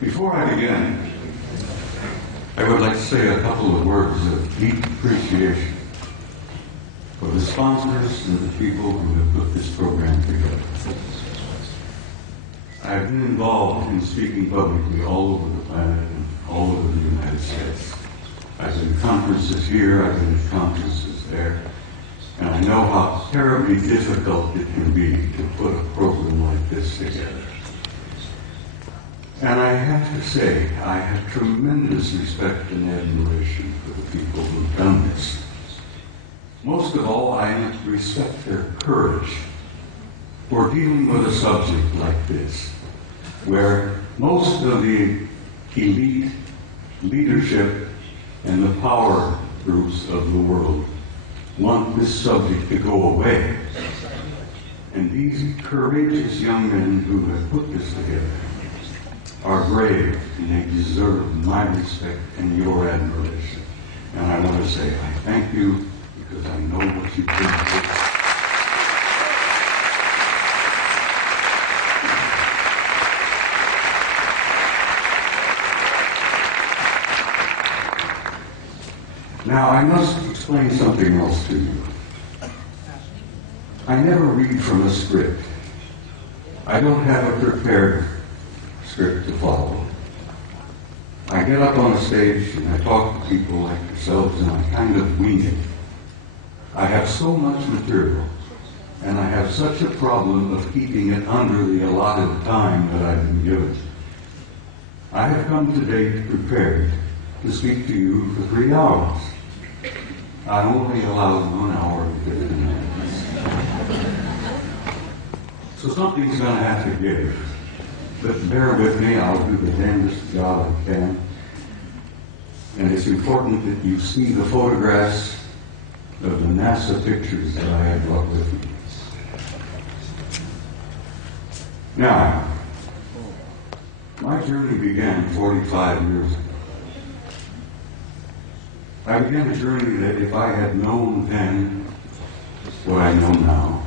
Before I begin, I would like to say a couple of words of deep appreciation for the sponsors and the people who have put this program together. I've been involved in speaking publicly all over the planet and all over the United States. I've been at conferences here, I've been at conferences there, and I know how terribly difficult it can be to put a program like this together. And I have to say, I have tremendous respect and admiration for the people who've done this. Most of all, I respect their courage for dealing with a subject like this, where most of the elite leadership and the power groups of the world want this subject to go away. And these courageous young men who have put this together are brave, and they deserve my respect and your admiration. And I want to say I thank you because I know what you did. Now, I must explain something else to you. I never read from a script. I don't have a prepared script to follow. I get up on a stage and I talk to people like yourselves and I kind of wing it. I have so much material and I have such a problem of keeping it under the allotted time that I've been given. I have come today prepared to speak to you for 3 hours. I only allowed 1 hour to get in there. So something's going to have to give. But bear with me, I'll do the damnedest job I can. And it's important that you see the photographs of the NASA pictures that I have brought with me. Now, my journey began 45 years ago. I began a journey that if I had known then what I know now,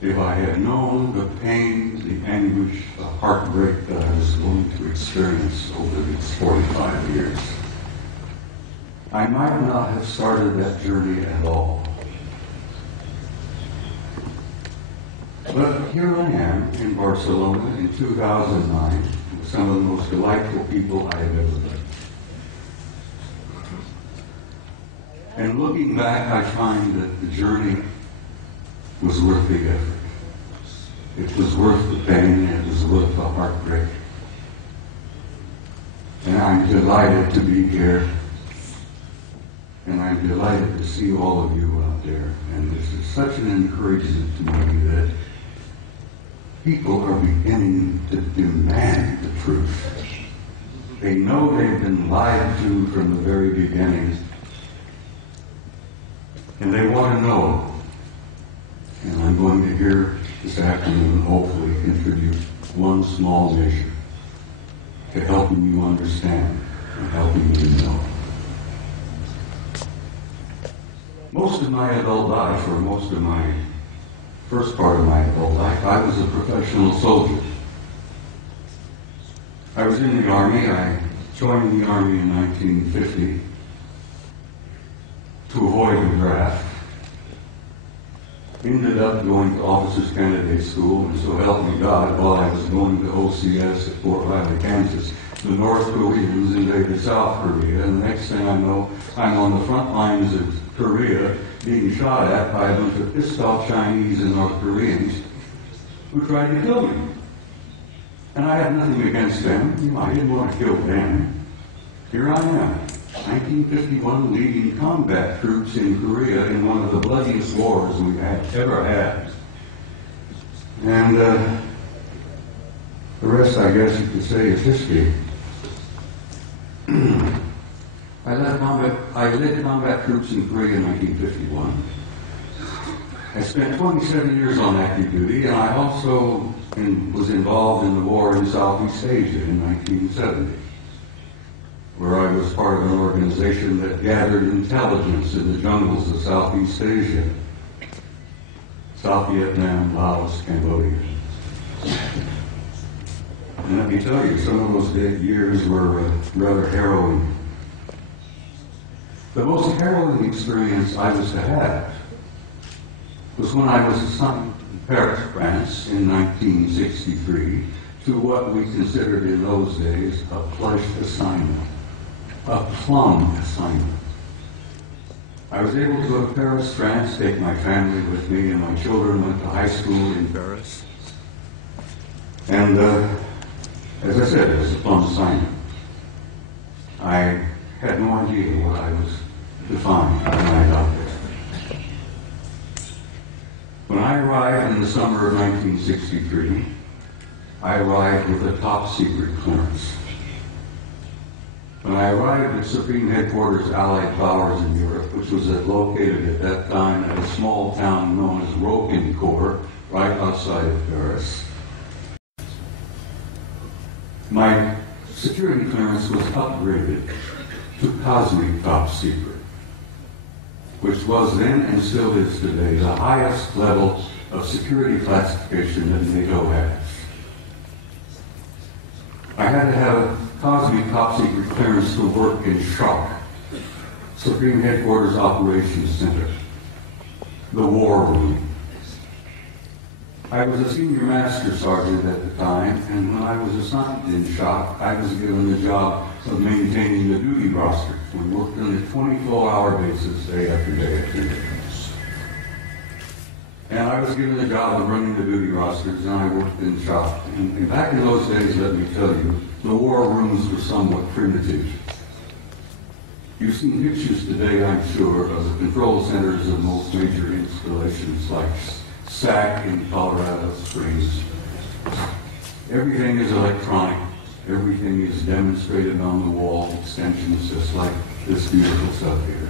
if I had known the pain, the anguish, the heartbreak that I was going to experience over these 45 years, I might not have started that journey at all. But here I am in Barcelona in 2009 with some of the most delightful people I have ever met. And looking back, I find that the journey was worth the effort. It was worth the pain, it was worth the heartbreak. And I'm delighted to be here. And I'm delighted to see all of you out there. And this is such an encouragement to me that people are beginning to demand the truth. They know they've been lied to from the very beginning. And they want to know. And I'm going to here this afternoon hopefully contribute one small measure to helping you understand and helping you know. Most of my adult life, or most of my first part of my adult life, I was a professional soldier. I was in the Army. I joined the Army in 1950 to avoid the draft. Ended up going to Officers Candidate School, and so help me God, while I was going to OCS at Fort Riley, Kansas, the North Koreans invaded South Korea, and the next thing I know, I'm on the front lines of Korea being shot at by a bunch of pissed-off Chinese and North Koreans who tried to kill me. And I had nothing against them. I didn't want to kill them. Here I am. 1951, leading combat troops in Korea in one of the bloodiest wars we ever had. And the rest, I guess you could say, is history. I led combat troops in Korea in 1951. I spent 27 years on active duty, and I also was involved in the war in Southeast Asia in 1970, where I was part of an organization that gathered intelligence in the jungles of Southeast Asia, South Vietnam, Laos, Cambodia. And let me tell you, some of those years were rather harrowing. The most harrowing experience I was to have was when I was assigned to Paris, France in 1963 to what we considered in those days a pledged assignment, a plum assignment. I was able to go to Paris, France, take my family with me, and my children went to high school in Paris. And as I said, it was a plum assignment. I had no idea what I was to find when I got there. When I arrived in the summer of 1963, I arrived with a top secret clearance. When I arrived at Supreme Headquarters Allied Powers in Europe, which was located at that time at a small town known as Roquencourt, right outside of Paris, my security clearance was upgraded to cosmic top secret, which was then and still is today the highest level of security classification that NATO has. I had to have a cosmic top secret clearance to work in SHOC, Supreme Headquarters Operations Center, the War Room. I was a senior master sergeant at the time, and when I was assigned in SHOC, I was given the job of maintaining the duty roster. We worked on a 24-hour basis, day after day after day. And I was given the job of running the duty rosters, and I worked in SHOC. And back in those days, let me tell you, the war rooms were somewhat primitive. You've seen pictures today, I'm sure, of the control centers of most major installations like SAC in Colorado Springs. Everything is electronic. Everything is demonstrated on the wall, extensions just like this beautiful stuff here.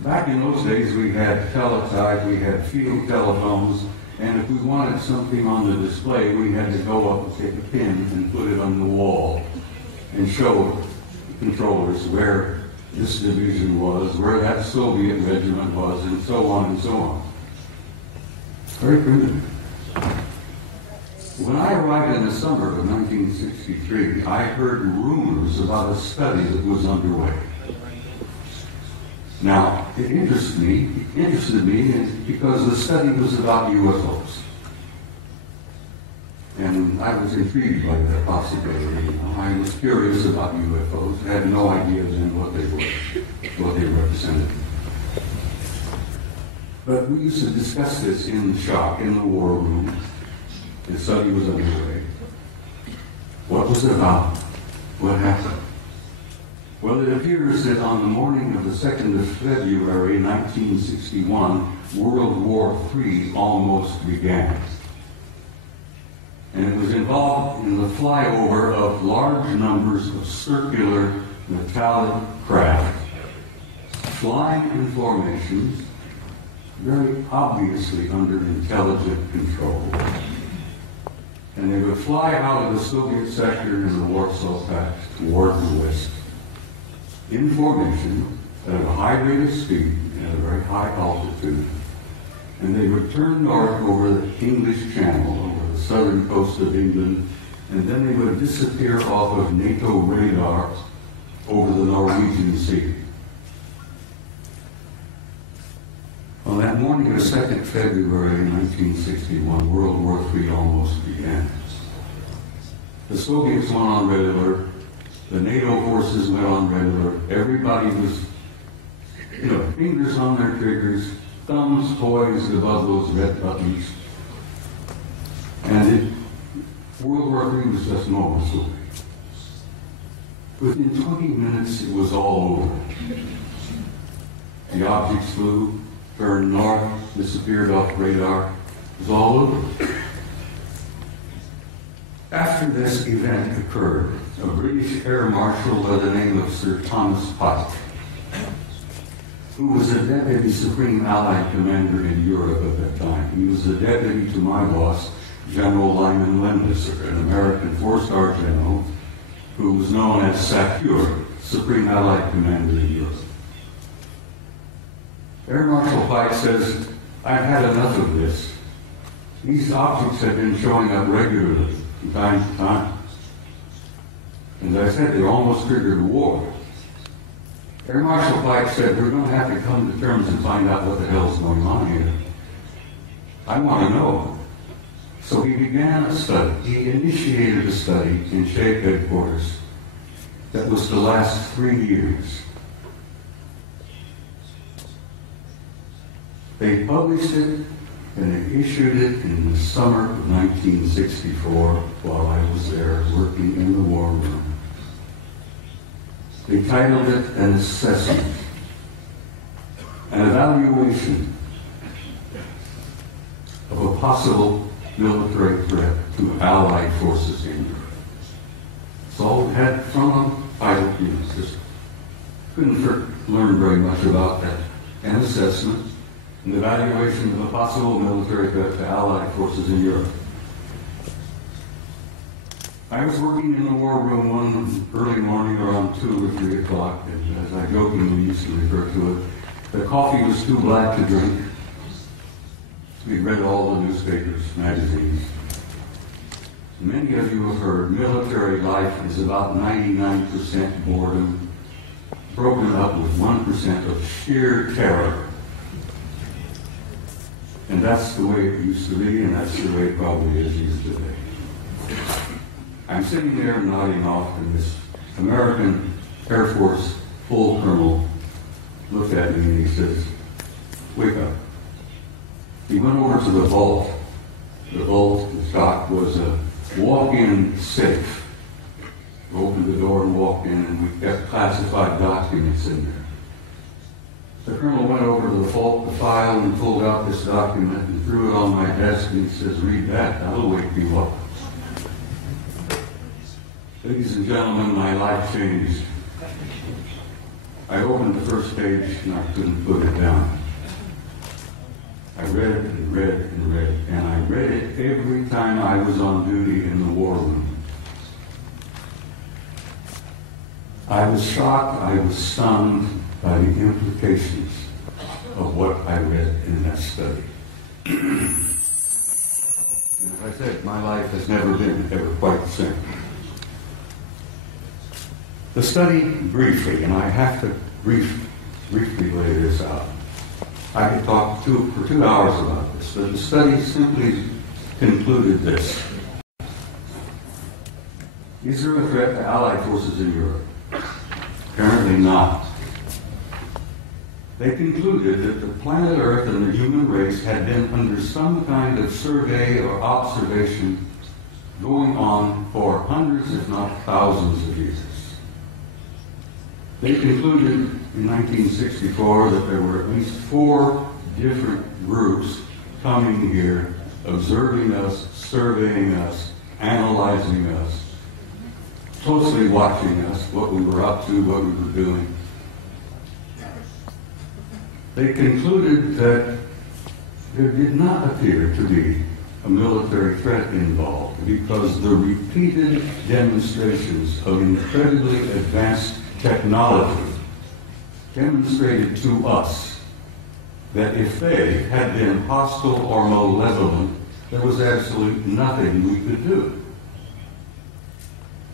Back in those days, we had teletype, we had field telephones, and if we wanted something on the display, we had to go up and take a pin and put it on the wall and show the controllers where this division was, where that Soviet regiment was, and so on and so on. Very primitive. When I arrived in the summer of 1963, I heard rumors about a study that was underway. Now, it interested me because the study was about UFOs. And I was intrigued by that possibility. I was curious about UFOs. I had no idea then what they were, what they represented. But we used to discuss this in the SHOC, in the war room. The study was underway. What was it about? What happened? Well, it appears that on the morning of the 2nd of February, 1961, World War III almost began. And it was involved in the flyover of large numbers of circular metallic craft, flying in formations, very obviously under intelligent control. And they would fly out of the Soviet sector in the Warsaw Pact toward the west, in formation, at a high rate of speed, at a very high altitude. And they would turn north over the English Channel, over the southern coast of England, and then they would disappear off of NATO radar over the Norwegian Sea. On that morning of 2nd February 1961, World War III almost began. The Soviets went on red alert. The NATO forces went on red alert. Everybody was, fingers on their triggers, thumbs poised above those red buttons. And World War III was just moments away. Within 20 minutes, it was all over. The objects flew, turned north, disappeared off radar. It was all over. After this event occurred, a British Air Marshal by the name of Sir Thomas Pike, who was a Deputy Supreme Allied Commander in Europe at that time. He was the deputy to my boss, General Lyman Lendisser, an American four-star general who was known as SACEUR, Supreme Allied Commander in Europe. Air Marshal Pike says, "I've had enough of this. These objects have been showing up regularly from time to time. And as I said, they almost triggered a war." Air Marshal Pike said, "We're going to have to come to terms and find out what the hell's going on here. I want to know." So he began a study. He initiated a study in SHAPE headquarters that was to last 3 years. They published it and they issued it in the summer of 1964 while I was there working in the war room. They titled it An Assessment, an evaluation of a possible military threat to Allied forces in Europe. That's all we had from them. Pilot units. Just couldn't learn very much about that. An assessment, an evaluation of a possible military threat to Allied forces in Europe. I was working in the war room one early morning around 2 or 3 o'clock, and as I jokingly used to refer to it, the coffee was too black to drink. We read all the newspapers, magazines. Many of you have heard military life is about 99% boredom, broken up with 1% of sheer terror. And that's the way it used to be, and that's the way it probably is used today. I'm sitting there nodding off, and this American Air Force full colonel looked at me and he says, "Wake up." He went over to the vault. The vault, the shop, was a walk-in safe. We opened the door and walked in, and we kept classified documents in there. The colonel went over to the file and pulled out this document and threw it on my desk, and he says, "Read that, that'll wake you up." Ladies and gentlemen, my life changed. I opened the first page and I couldn't put it down. I read and read and read, and I read it every time I was on duty in the war room. I was shocked, I was stunned by the implications of what I read in that study. And as I said, my life has never been ever quite the same. The study, briefly, and I have to briefly lay this out. I could talk for 2 hours about this, but the study simply concluded this. Is there a threat to Allied forces in Europe? Apparently not. They concluded that the planet Earth and the human race had been under some kind of survey or observation going on for hundreds, if not thousands of years. They concluded in 1964 that there were at least 4 different groups coming here, observing us, surveying us, analyzing us, closely watching us, what we were up to, what we were doing. They concluded that there did not appear to be a military threat involved because the repeated demonstrations of incredibly advanced technology demonstrated to us that if they had been hostile or malevolent, there was absolutely nothing we could do.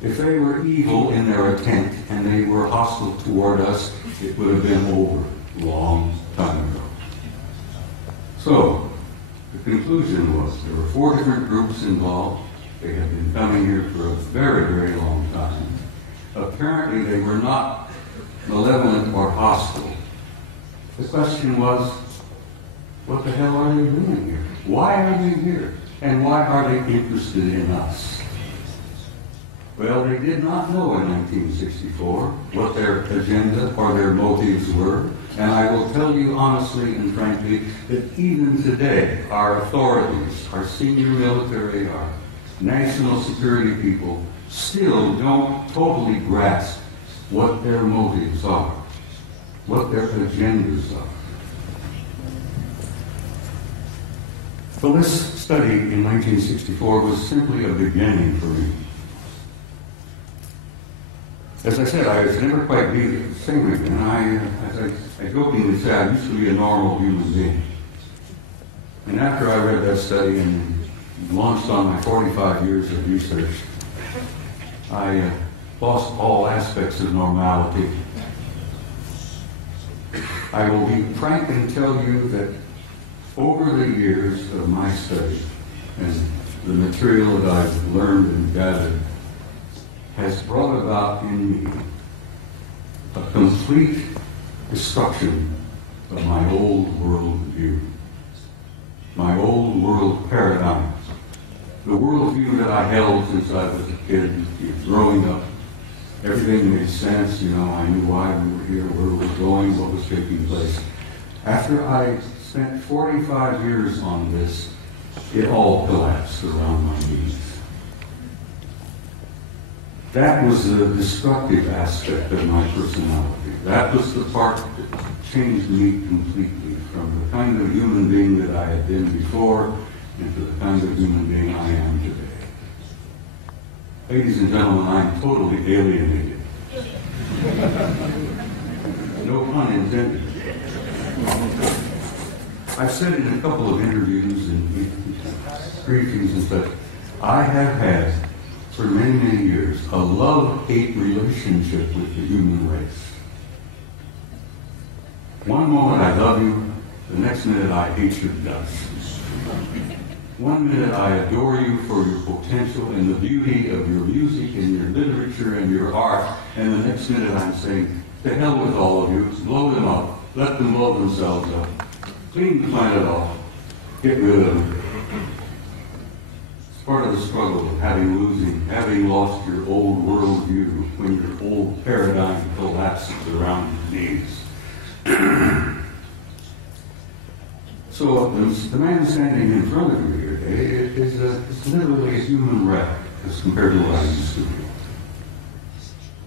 If they were evil in their intent and they were hostile toward us, it would have been over a long time ago. So, the conclusion was there were 4 different groups involved. They had been coming here for a very, very long time. Apparently, they were not malevolent or hostile. The question was, what the hell are they doing here? Why are they here? And why are they interested in us? Well, they did not know in 1964 what their agenda or their motives were, and I will tell you honestly and frankly that even today our authorities, our senior military, our national security people still don't totally grasp what their motives are, what their agendas are. Well, this study in 1964 was simply a beginning for me. As I said, I was never quite the same again. As I jokingly say, I used to be a normal human being. And after I read that study and launched on my 45 years of research, I lost all aspects of normality. I will be frank and tell you that over the years of my study and the material that I've learned and gathered has brought about in me a complete destruction of my old world view, my old world paradigm, the world view that I held since I was a kid, growing up. Everything made sense, I knew why we were here, where we were going, what was taking place. After I spent 45 years on this, it all collapsed around my knees. That was the destructive aspect of my personality. That was the part that changed me completely from the kind of human being that I had been before into the kind of human being I am today. Ladies and gentlemen, I'm totally alienated. No pun intended. I've said in a couple of interviews and briefings and such, I have had for many, many years, a love-hate relationship with the human race. One moment I love you, the next minute I hate your guts. One minute I adore you for your potential and the beauty of your music and your literature and your art, and the next minute I'm saying, to hell with all of you, blow them up, let them blow themselves up, clean the planet off, get rid of them. Part of the struggle of having lost your old worldview when your old paradigm collapses around your knees. So the man standing in front of you here today is literally a human wreck as compared to what I used to be.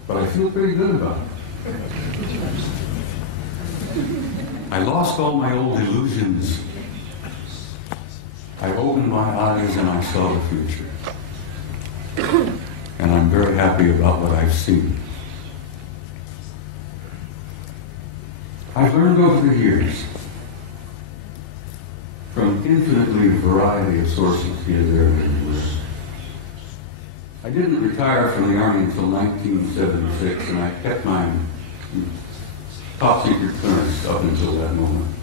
But I feel pretty good about it. I lost all my old illusions. I opened my eyes and I saw the future. And I'm very happy about what I've seen. I've learned over the years from infinitely variety of sources here, there, and everywhere. I didn't retire from the Army until 1976, and I kept my top secret clearance up until that moment.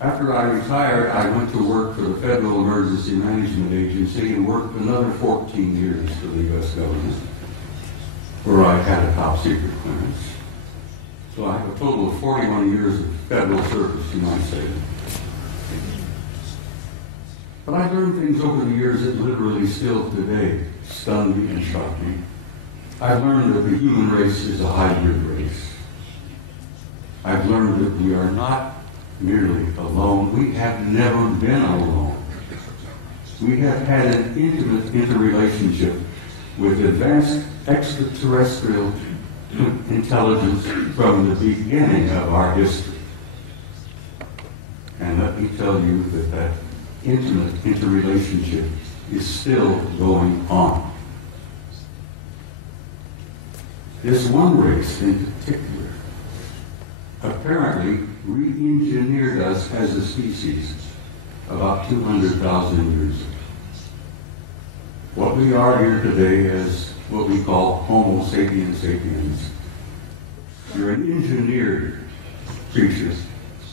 After I retired, I went to work for the Federal Emergency Management Agency and worked another 14 years for the U.S. government, where I had a top secret clearance. So I have a total of 41 years of federal service, you might say. But I learned things over the years that literally still today stun me and shock me. I've learned that the human race is a hybrid race. I've learned that we are not merely alone. We have never been alone. We have had an intimate interrelationship with advanced extraterrestrial intelligence from the beginning of our history. And let me tell you that intimate interrelationship is still going on. This one race in particular apparently re-engineered us as a species about 200,000 years ago. What we are here today is what we call Homo sapiens sapiens. You're an engineered creature.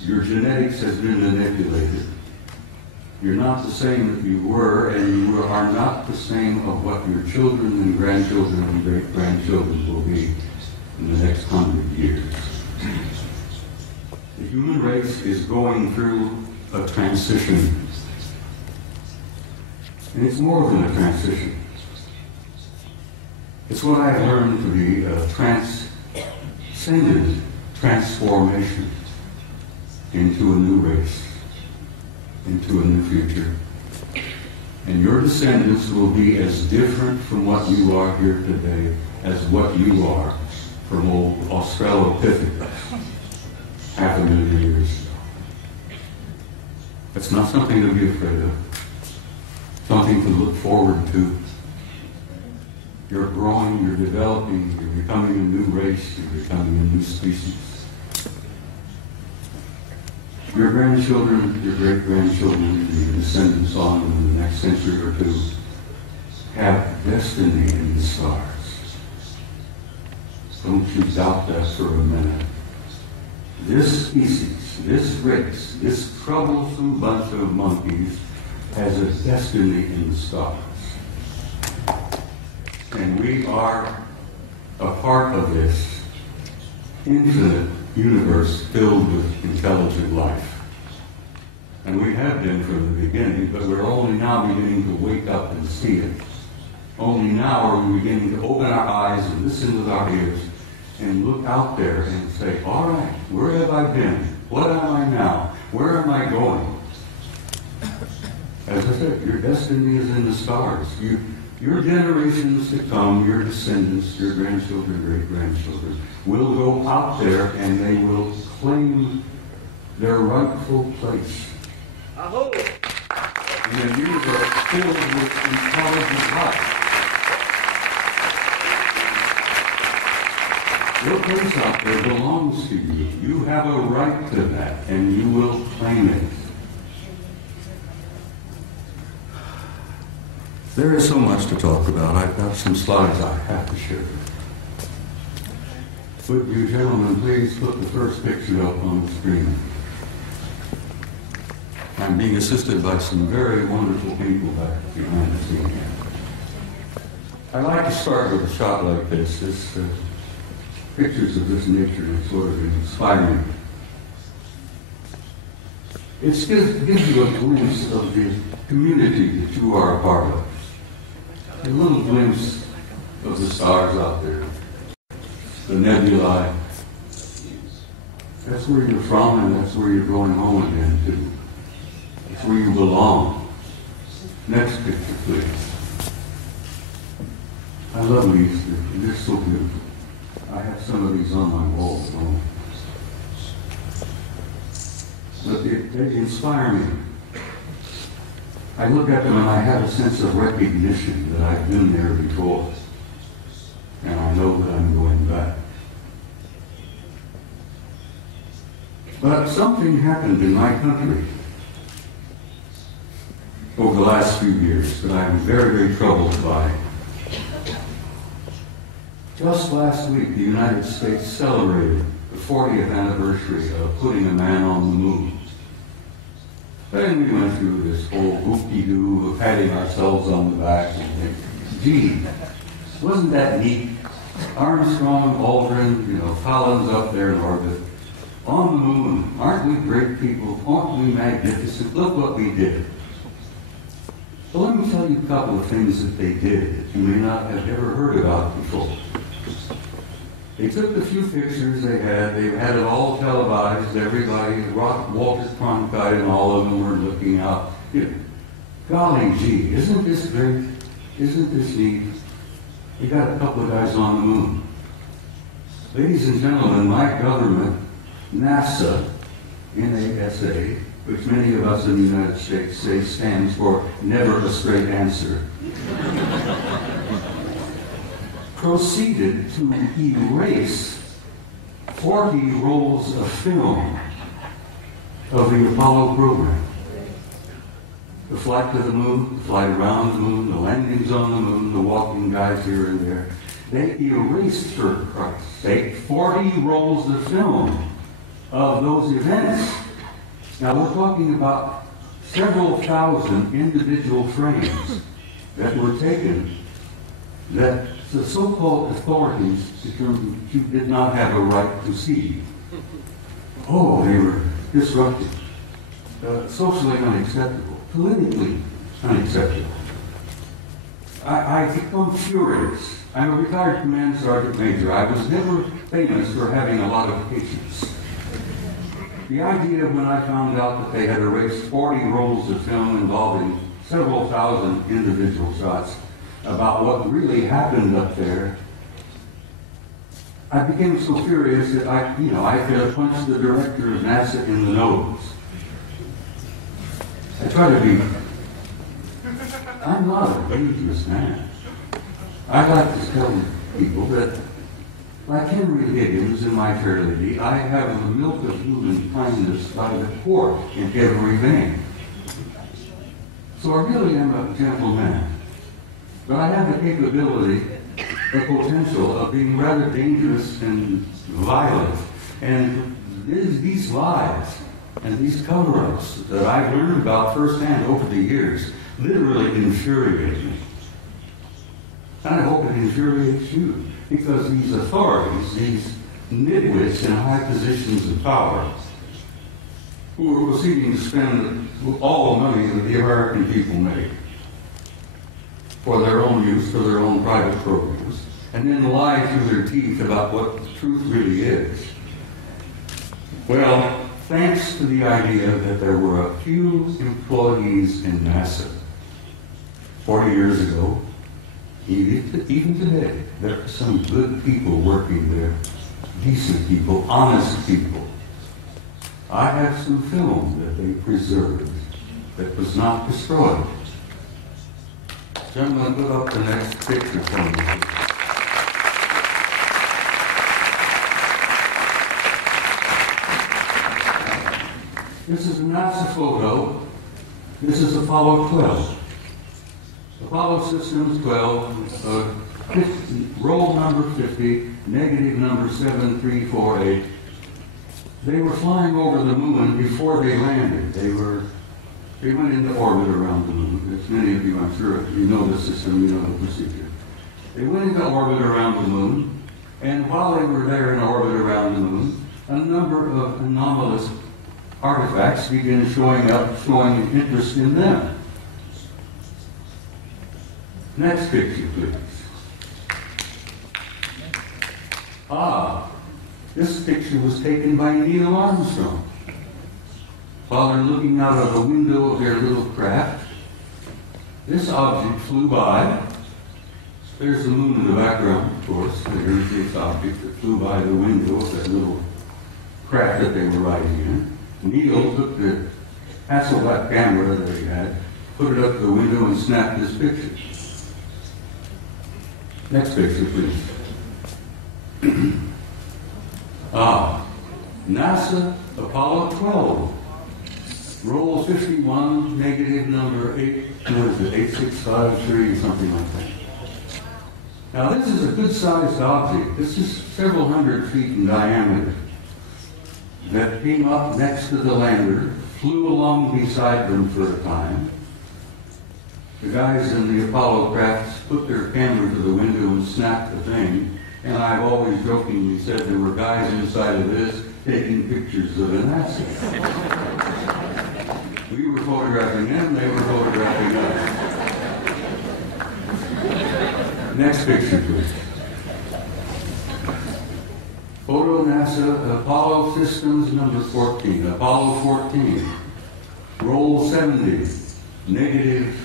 Your genetics has been manipulated. You're not the same that you were, and you are not the same of what your children and grandchildren and great-grandchildren will be in the next 100 years. The human race is going through a transition. And it's more than a transition. It's what I have learned to be a transcendent transformation into a new race, into a new future. And your descendants will be as different from what you are here today as what you are from old Australopithecus 500,000 years ago. It's not something to be afraid of, something to look forward to. You're growing, you're developing, you're becoming a new race, you're becoming a new species. Your grandchildren, your great-grandchildren, your descendants on in the next century or two have destiny in the stars. Don't you doubt that for a minute. This species, this race, this troublesome bunch of monkeys has a destiny in the stars. And we are a part of this infinite universe filled with intelligent life. And we have been from the beginning, but we're only now beginning to wake up and see it. Only now are we beginning to open our eyes and listen with our ears and look out there and say, all right, where have I been? What am I now? Where am I going? As I said, your destiny is in the stars. Your generations to come, your descendants, your grandchildren, great-grandchildren, will go out there and they will claim their rightful place. Aho. And then you are filled with intelligent life. Your place out there belongs to you. You have a right to that, and you will claim it. There is so much to talk about. I've got some slides I have to share. Would you gentlemen please put the first picture up on the screen? I'm being assisted by some very wonderful people back behind the scene here. I like to start with a shot like this. Pictures of this nature is sort of inspiring. It gives you a glimpse of the community that you are a part of. A little glimpse of the stars out there, the nebulae. That's where you're from, and that's where you're going home again, too. That's where you belong. Next picture, please. I love these. They're so beautiful. I have some of these on my wall at home. But they inspire me. I look at them and I have a sense of recognition that I've been there before. And I know that I'm going back. But something happened in my country over the last few years that I'm very, very troubled by. Just last week, the United States celebrated the 40th anniversary of putting a man on the moon. Then we went through this whole whoop-de-doo of patting ourselves on the back and thinking, gee, wasn't that neat? Armstrong, Aldrin, Collins up there in orbit. On the moon, aren't we great people? Aren't we magnificent? Look what we did. Well, let me tell you a couple of things that they did that you may not have ever heard about before. They took the few pictures they had it all televised, everybody, Walter Cronkite and all of them were looking out. Golly gee, isn't this great? Isn't this neat? We got a couple of guys on the moon. Ladies and gentlemen, my government, NASA, NASA, which many of us in the United States say stands for never a straight answer, proceeded to erase 40 rolls of film of the Apollo program. The flight to the moon, the flight around the moon, the landings on the moon, the walking guys here and there. They erased, for Christ's sake, 40 rolls of film of those events. Now we're talking about several thousand individual frames that were taken that the so-called authorities determined you did not have a right to see. Oh, they were disruptive, socially unacceptable, politically unacceptable. I become furious I'm a retired command sergeant major. I was never famous for having a lot of patience. The idea when I found out that they had erased 40 rolls of film involving several thousand individual shots about what really happened up there, I became so furious that I could have punched the director of NASA in the nose. I try to be, I'm not a dangerous man. I like to tell people that, like Henry Higgins in My Fair Lady, I have the milk of human kindness by the quart in every vein. So I really am a gentle man. But I have the capability, the potential of being rather dangerous and violent. And these lies and these cover-ups that I've learned about firsthand over the years literally infuriate me. And I hope it infuriates you, because these authorities, these nitwits in high positions of power, who are proceeding to spend all the money that the American people make for their own use, for their own private programs, and then lie through their teeth about what the truth really is. Well, thanks to the idea that there were a few employees in NASA 40 years ago, even today, there are some good people working there, decent people, honest people. I have some film that they preserved that was not destroyed. So I'm going to put up the next picture for you. This is a NASA photo. This is Apollo 12. Apollo Systems 12, roll number 50, negative number 7348. They were flying over the moon before they landed. They went into orbit around the moon. As many of you, I'm sure, if you know the system, you know the procedure. They went into orbit around the moon, and while they were there in orbit around the moon, a number of anomalous artifacts began showing up, showing interest in them. Next picture, please. This picture was taken by Neil Armstrong while they're looking out of the window of their little craft. This object flew by. There's the moon in the background, of course. There's this object that flew by the window of that little craft that they were riding in. Neil took the Hasselblad camera that he had, put it up to the window, and snapped this picture. Next picture, please. NASA Apollo 12. Roll 51, negative number 8653, something like that. Now this is a good-sized object. This is several hundred feet in diameter that came up next to the lander, flew along beside them for a time. The guys in the Apollo crafts put their camera to the window and snapped the thing. And I've always jokingly said there were guys inside of this taking pictures of an asset. We were photographing them, they were photographing us. Next picture, please. Photo NASA Apollo Systems number 14. Apollo 14. Roll 70. Negative,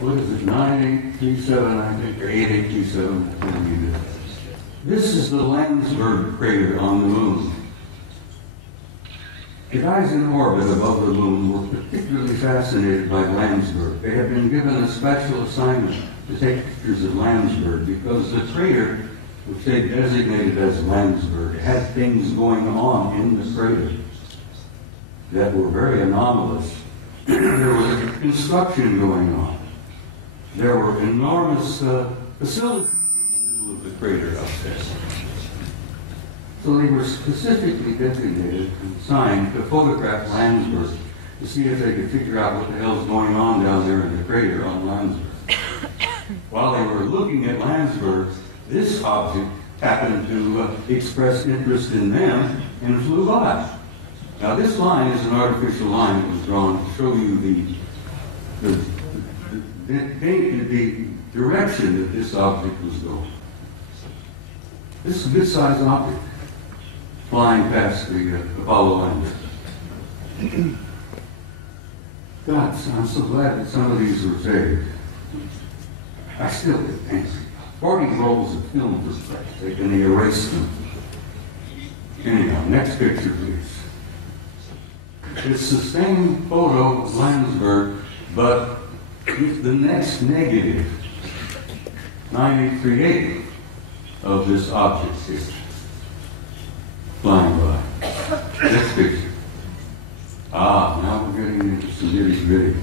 what is it, 9837, I think, or 8827. This is the Landsberg crater on the moon. The guys in orbit above the moon were particularly fascinated by Landsberg. They had been given a special assignment to take pictures of Landsberg because the crater, which they designated as Landsberg, had things going on in the crater that were very anomalous. There was construction going on. There were enormous facilities of the crater up there. So they were specifically designated and assigned to photograph Landsberg to see if they could figure out what the hell's going on down there in the crater on Landsberg. While they were looking at Landsberg, this object happened to express interest in them and flew by. Now this line is an artificial line that was drawn to show you the direction that this object was going. This is a good-sized object flying past the Apollo lander. God, I'm so glad that some of these were saved. I still get angry. 40 rolls of film was taken and they erased them. Anyhow, next picture, please. It's the same photo of Landsberg, but with the next negative, 9838 of this object here, flying by. Next picture. Now we're getting into some nitty-gritty.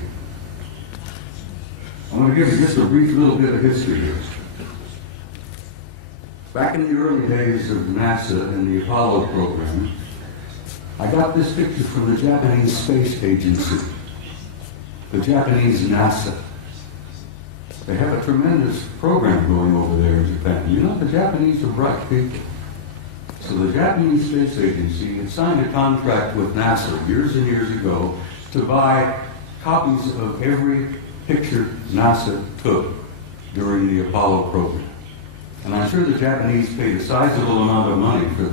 I'm going to give you just a brief little bit of history here. Back in the early days of NASA and the Apollo program, I got this picture from the Japanese Space Agency, the Japanese NASA. They have a tremendous program going over there in Japan. You know, the Japanese are bright people. So the Japanese Space Agency had signed a contract with NASA years and years ago to buy copies of every picture NASA took during the Apollo program. And I'm sure the Japanese paid a sizable amount of money for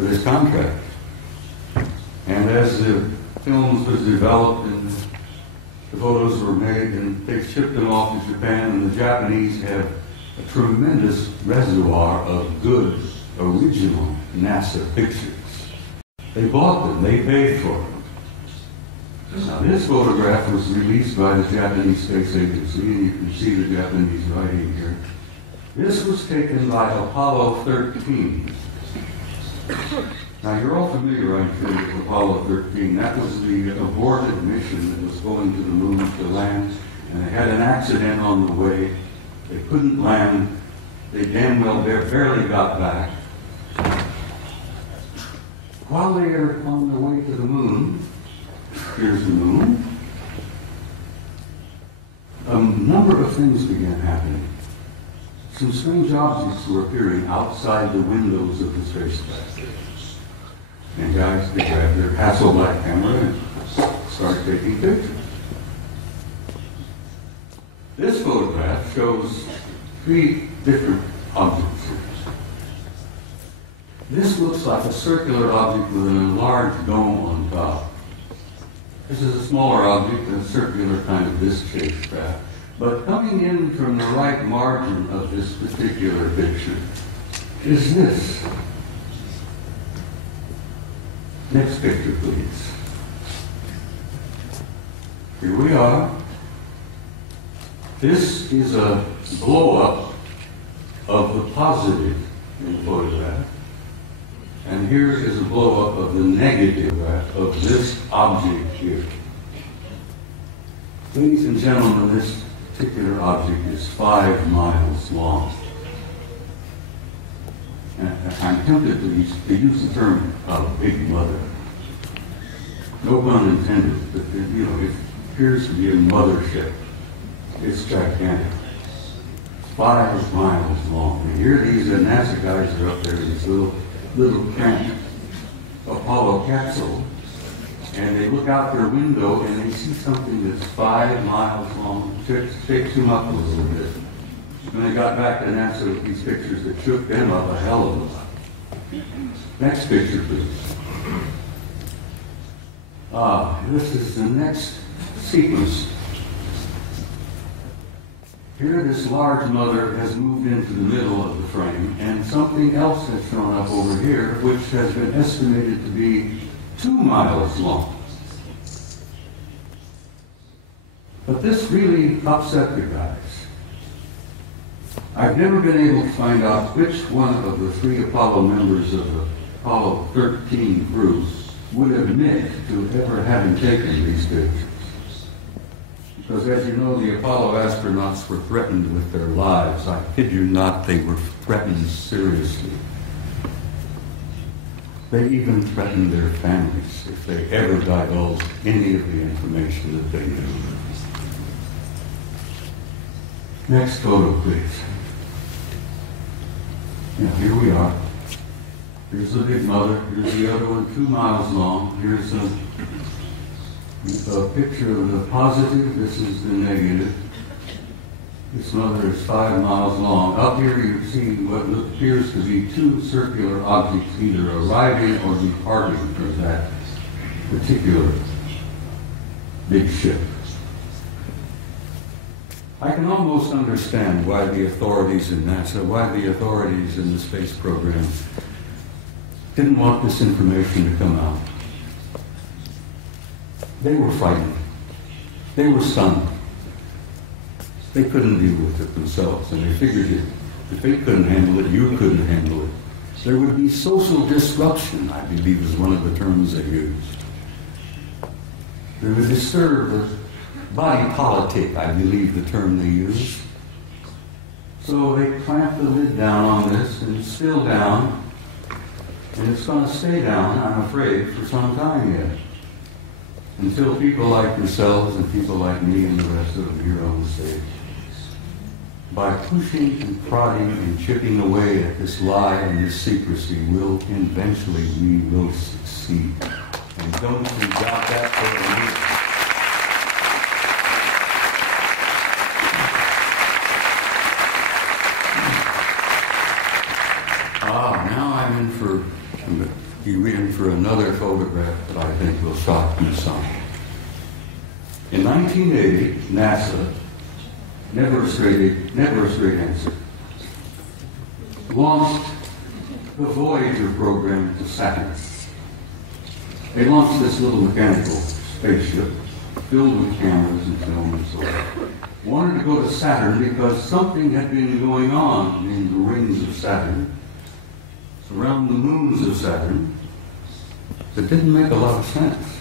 this contract. And as the films was developed and the photos were made, and they shipped them off to Japan, and the Japanese have a tremendous reservoir of good, original NASA pictures. They bought them, they paid for them. Now, this photograph was released by the Japanese Space Agency, and you can see the Japanese writing here. This was taken by Apollo 13. Now, you're all familiar, I'm sure, with Apollo 13. That was the aborted mission that was going to the moon to land, and they had an accident on the way. They couldn't land. They damn well barely got back. While they are on their way to the moon, here's the moon, a number of things began happening. Some strange objects were appearing outside the windows of the spacecraft. And guys, they grabbed their Hasselblad camera and started taking pictures. This photograph shows 3 different objects here. This looks like a circular object with an enlarged dome on top. This is a smaller object, a circular kind of disc-shaped craft. But coming in from the right margin of this particular picture is this. Next picture, please. Here we are. This is a blow-up of the positive in the photograph. And here is a blow-up of the negative of this object here. Ladies and gentlemen, this particular object is 5 miles long. And I'm tempted to use the term big mother. No pun intended, but you know, it appears to be a mothership. It's gigantic. 5 miles long. And here these NASA guys are up there in this little cramped Apollo capsule, and they look out their window and they see something that's 5 miles long. It shakes them up a little bit. When they got back to NASA with these pictures, it shook them up a hell of a lot. Next picture, please. This is the next sequence. Here, this large mother has moved into the middle of the frame, and something else has shown up over here, which has been estimated to be 2 miles long. But this really upset the guys. I've never been able to find out which one of the 3 Apollo members of the Apollo 13 crew would admit to ever having taken these pictures. Because as you know, the Apollo astronauts were threatened with their lives. I kid you not, they were threatened seriously. They even threatened their families if they ever divulged any of the information that they knew. Next photo, please. Yeah, here we are. Here's the big mother. Here's the other one, 2 miles long. Here's a picture of the positive. This is the negative. This mother is 5 miles long. Up here you see what appears to be two circular objects either arriving or departing from that particular big ship. I can almost understand why the authorities in NASA, why the authorities in the space program didn't want this information to come out. They were frightened. They were stunned. They couldn't deal with it themselves, and they figured if they couldn't handle it, you couldn't handle it. There would be social disruption, I believe is one of the terms they used. They would disturb the body politic, I believe the term they used. So they clamped the lid down on this, and it's still down, and it's going to stay down, I'm afraid, for some time yet. Until people like yourselves and people like me and the rest of them here on the stage, by pushing and prodding and chipping away at this lie and this secrecy, eventually we will succeed. And don't you doubt that for a minute. Now I'm in for another photograph that I think will shock you some. In 1980, NASA, never a straight answer, launched the Voyager program to Saturn. They launched this little mechanical spaceship filled with cameras and film and so on. Wanted to go to Saturn because something had been going on in the rings of Saturn, around the moons of Saturn, that didn't make a lot of sense.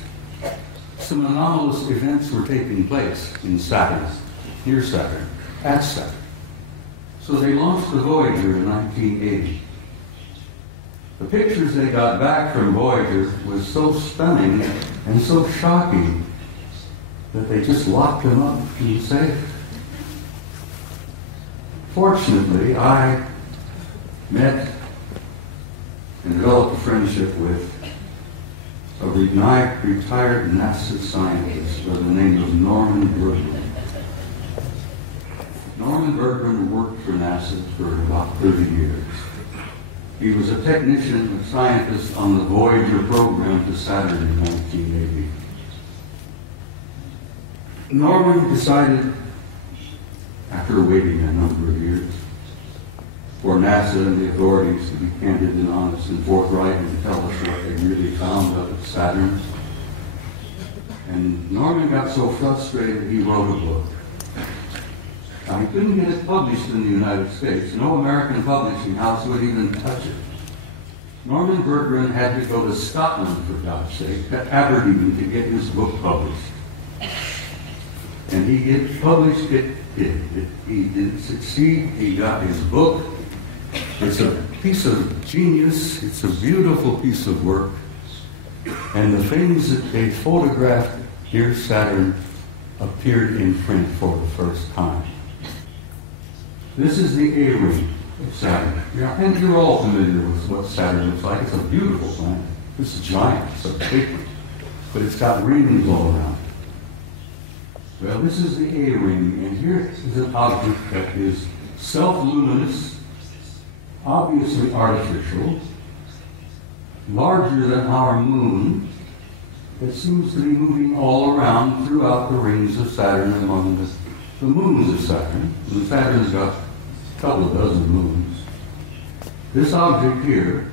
Some anomalous events were taking place in Saturn, near Saturn, at Saturn. So they launched the Voyager in 1980. The pictures they got back from Voyager was so stunning and so shocking that they just locked them up in the safe. Fortunately, I met and developed a friendship with a retired NASA scientist by the name of Norman Bergman. Norman Bergman worked for NASA for about 30 years. He was a technician, a scientist on the Voyager program to Saturn in 1980. Norman decided, after waiting a number of years, for NASA and the authorities to be candid and honest and forthright and tell us what they really found up at Saturn. And Norman got so frustrated he wrote a book. Now, he couldn't get it published in the United States. No American publishing house would even touch it. Norman Bergman had to go to Scotland, for God's sake, to Aberdeen to get his book published. And he published it. He did succeed. He got his book. It's a piece of genius. It's a beautiful piece of work. And the things that they photographed near Saturn appeared in print for the first time. This is the A-ring of Saturn. And you're all familiar with what Saturn looks like. It's a beautiful planet. It's giant. It's a big one. But it's got rings all around. Well, this is the A-ring, and here is an object that is self-luminous, obviously artificial, larger than our moon, that seems to be moving all around throughout the rings of Saturn among the moons of Saturn. And Saturn's got a couple of dozen moons. This object here,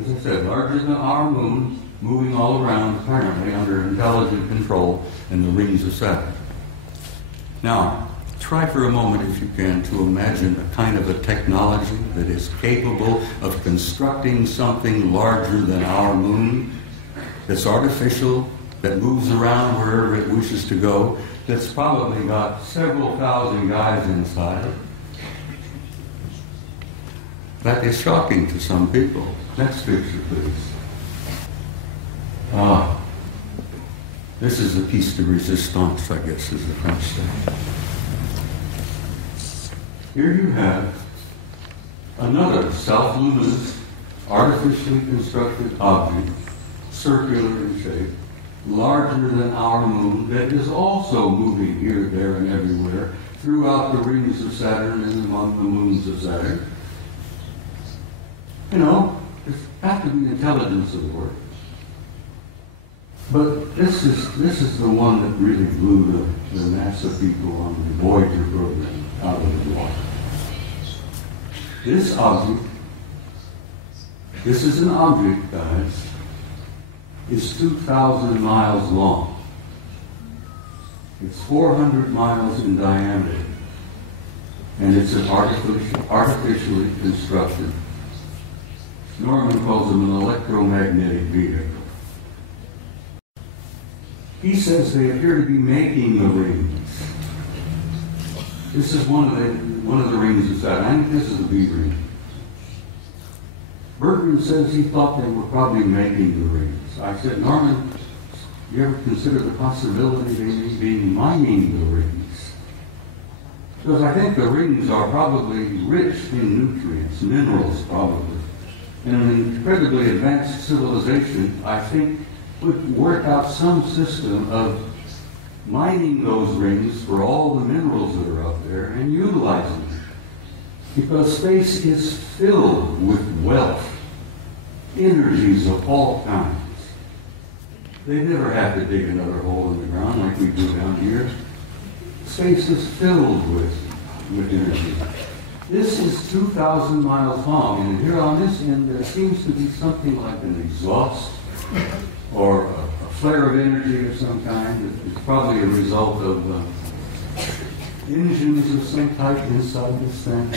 as I said, larger than our moon, moving all around, apparently under intelligent control in the rings of Saturn. Now, try for a moment, if you can, to imagine a kind of a technology that is capable of constructing something larger than our moon, that's artificial, that moves around wherever it wishes to go, that's probably got several thousand guys inside. That is shocking to some people. Next picture, please. This is a piece de resistance, I guess, is the French thing. Here you have another self-luminous, artificially constructed object, circular in shape, larger than our moon, that is also moving here, there, and everywhere throughout the rings of Saturn and among the moons of Saturn. You know, there's got to be intelligence aboard. But this is the one that really blew the NASA people on the Voyager program out of the water. This object, this is an object, guys, is 2,000 miles long. It's 400 miles in diameter. And it's an artificially constructed, Norman calls them an electromagnetic vehicle. He says they appear to be making the rings. This is one of the rings of Saturn. I think this is the B ring. Bertrand says he thought they were probably making the rings. I said, Norman, you ever consider the possibility they may be mining the rings? Because I think the rings are probably rich in nutrients, minerals probably. And an incredibly advanced civilization, I think, would work out some system of mining those rings for all the minerals that are up there and utilizing them. Because space is filled with wealth, energies of all kinds. They never have to dig another hole in the ground like we do down here. Space is filled with energy. This is 2,000 miles long, and here on this end there seems to be something like an exhaust or a flare of energy of some kind. It's probably a result of engines of some type inside this thing.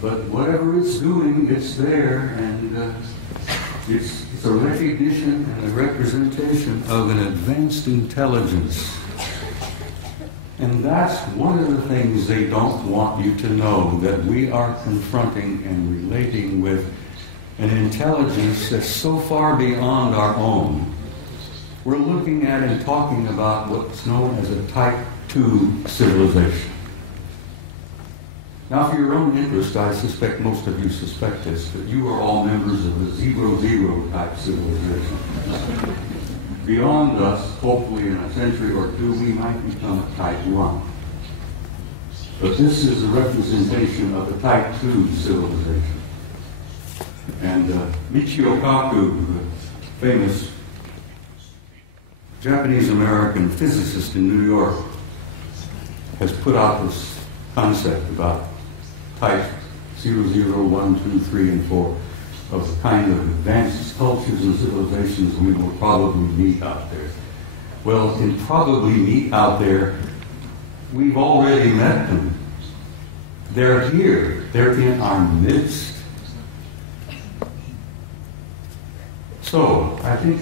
But whatever it's doing, it's there, and it's a recognition and a representation of an advanced intelligence. And that's one of the things they don't want you to know, that we are confronting and relating with an intelligence that's so far beyond our own. We're looking at and talking about what's known as a Type 2 civilization. Now, for your own interest, I suspect most of you suspect this, that you are all members of the 0-0 type civilization. Beyond us, hopefully in a century or two, we might become a Type 1. But this is a representation of a Type 2 civilization. And Michio Kaku, the famous Japanese-American physicist in New York, has put out this concept about Type 0, 1, 2, 3, and 4 of the kind of advanced cultures and civilizations we will probably meet out there. Well, in probably meet out there, we've already met them. They're here. They're in our midst. So, I think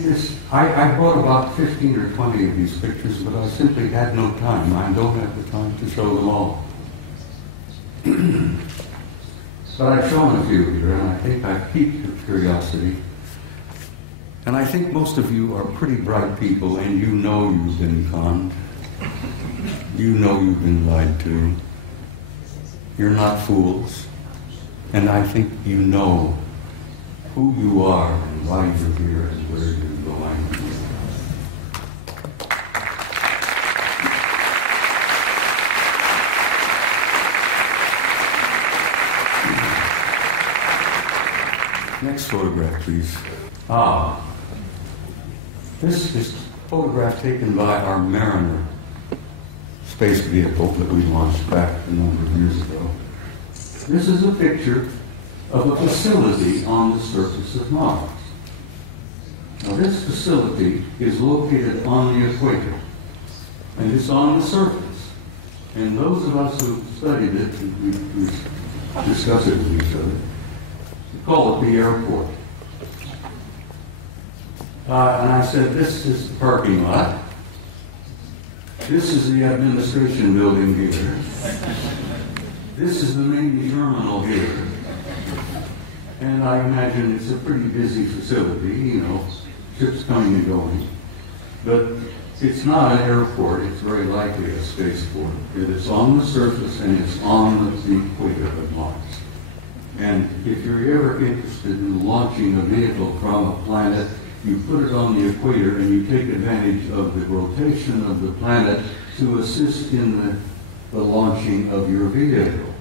I brought about 15 or 20 of these pictures, but I simply had no time. I don't have the time to show them all. But I've shown a few here, and I think I've piqued your curiosity. And I think most of you are pretty bright people, and you know you've been conned. You know you've been lied to. You're not fools. And I think you know who you are and why you're here and where you're going. Next photograph, please. This is a photograph taken by our Mariner space vehicle that we launched back a number of years ago. This is a picture of a facility on the surface of Mars. Now, this facility is located on the equator, and it's on the surface. And those of us who studied it, we discuss it with each other, call it the airport. And I said, this is the parking lot. This is the administration building here. This is the main terminal here. And I imagine it's a pretty busy facility, you know, ships coming and going. But it's not an airport, it's very likely a spaceport. It is on the surface and it's on the equator of Mars. And if you're ever interested in launching a vehicle from a planet, you put it on the equator and you take advantage of the rotation of the planet to assist in the the launching of your vehicle.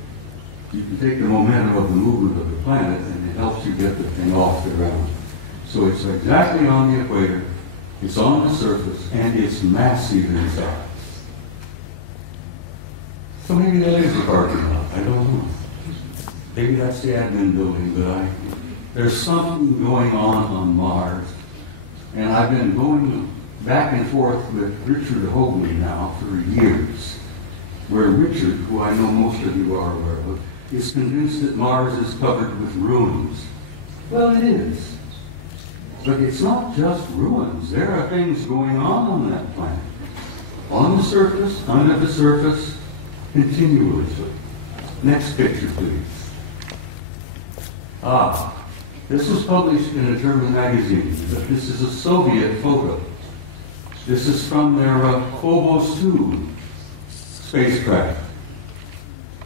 You can take the momentum of the movement of the planet, and it helps you get the thing off the ground. So it's exactly on the equator, it's on the surface, and it's massive in size. So maybe that is a parking lot, I don't know. Maybe that's the admin building, but there's something going on Mars. And I've been going back and forth with Richard Hoagland now for years, where Richard, who I know most of you are aware of, is convinced that Mars is covered with ruins. Well, it is. But it's not just ruins. There are things going on that planet. On the surface, under the surface, continuously. Next picture, please. This was published in a German magazine, but this is a Soviet photo. This is from their Phobos 2 spacecraft.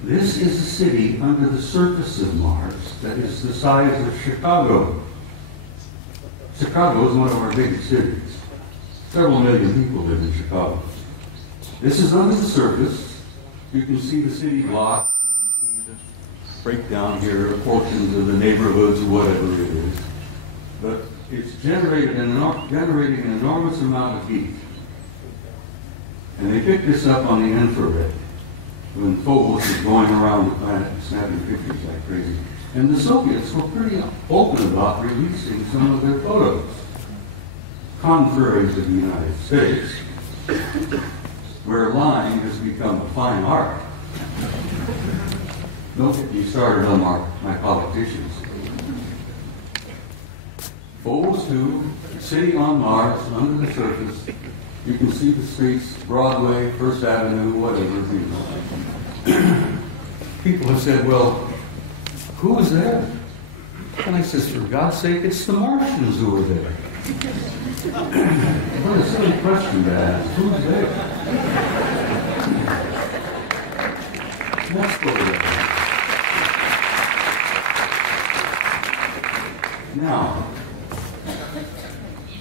This is a city under the surface of Mars that is the size of Chicago. Chicago is one of our biggest cities. Several million people live in Chicago. This is under the surface. You can see the city block. You can see the breakdown here, portions of the neighborhoods, whatever it is. But it's generating an enormous amount of heat. And they picked this up on the infrared when Phobos was going around the planet and snapping pictures like crazy. And the Soviets were pretty open about releasing some of their photos, contrary to the United States, where lying has become a fine art. Don't get me started on my politicians. Phobos 2, city on Mars, under the surface. You can see the streets, Broadway, First Avenue, whatever. People have said, well, who was there? And I says, for God's sake, it's the Martians who were there. What a silly question to ask. Who's there? Let's go there. Now,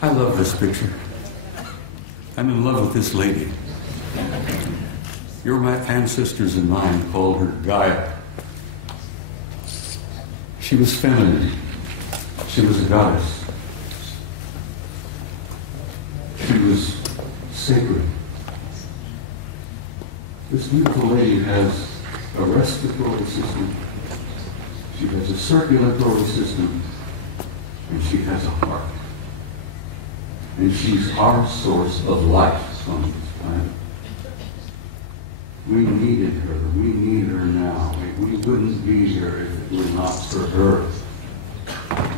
I love this picture. I'm in love with this lady. Your ancestors and mine called her Gaia. She was feminine. She was a goddess. She was sacred. This beautiful lady has a respiratory system. She has a circulatory system. And she has a heart. And she's our source of life on this planet. We needed her. We need her now. We wouldn't be here if it were not for her.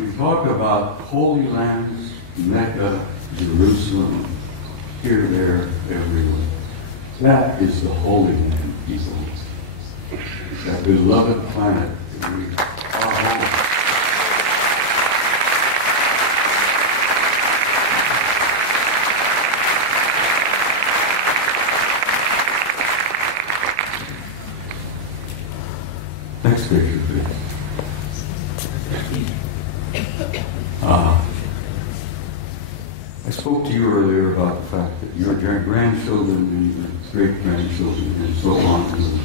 We talk about holy lands, Mecca, Jerusalem, here, there, everywhere. That is the Holy Land, people. That beloved planet that we are home. Next picture, please. I spoke to you earlier about the fact that your grandchildren and your great-grandchildren and so on,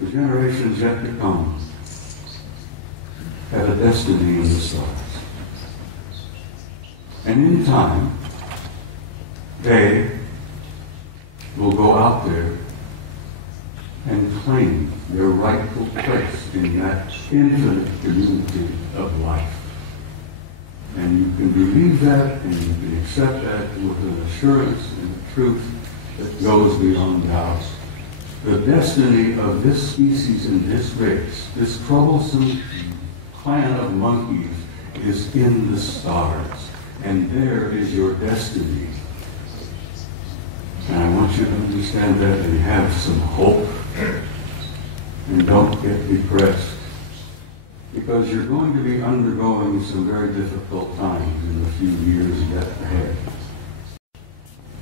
the generations yet to come, have a destiny in the stars. And in time, they will go out there and claim their rightful place in that infinite community of life. And you can believe that, and you can accept that with an assurance and a truth that goes beyond doubt. The destiny of this species and this race, this troublesome clan of monkeys, is in the stars. And there is your destiny. And I want you to understand that and have some hope. And don't get depressed. Because you're going to be undergoing some very difficult times in the few years yet ahead.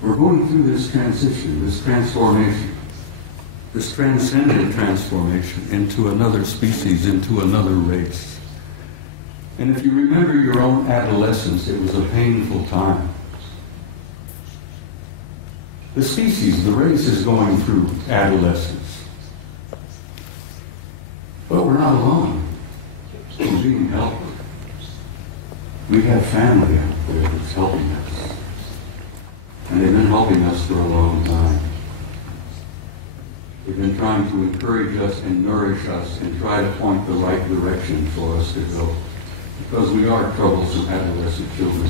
We're going through this transition, this transformation, this transcendent transformation into another species, into another race. And if you remember your own adolescence, it was a painful time. The species, the race is going through adolescence. But we're not alone. We're being helped. We have family out there that's helping us. And they've been helping us for a long time. They've been trying to encourage us and nourish us and try to point the right direction for us to go. Because we are troublesome adolescent children.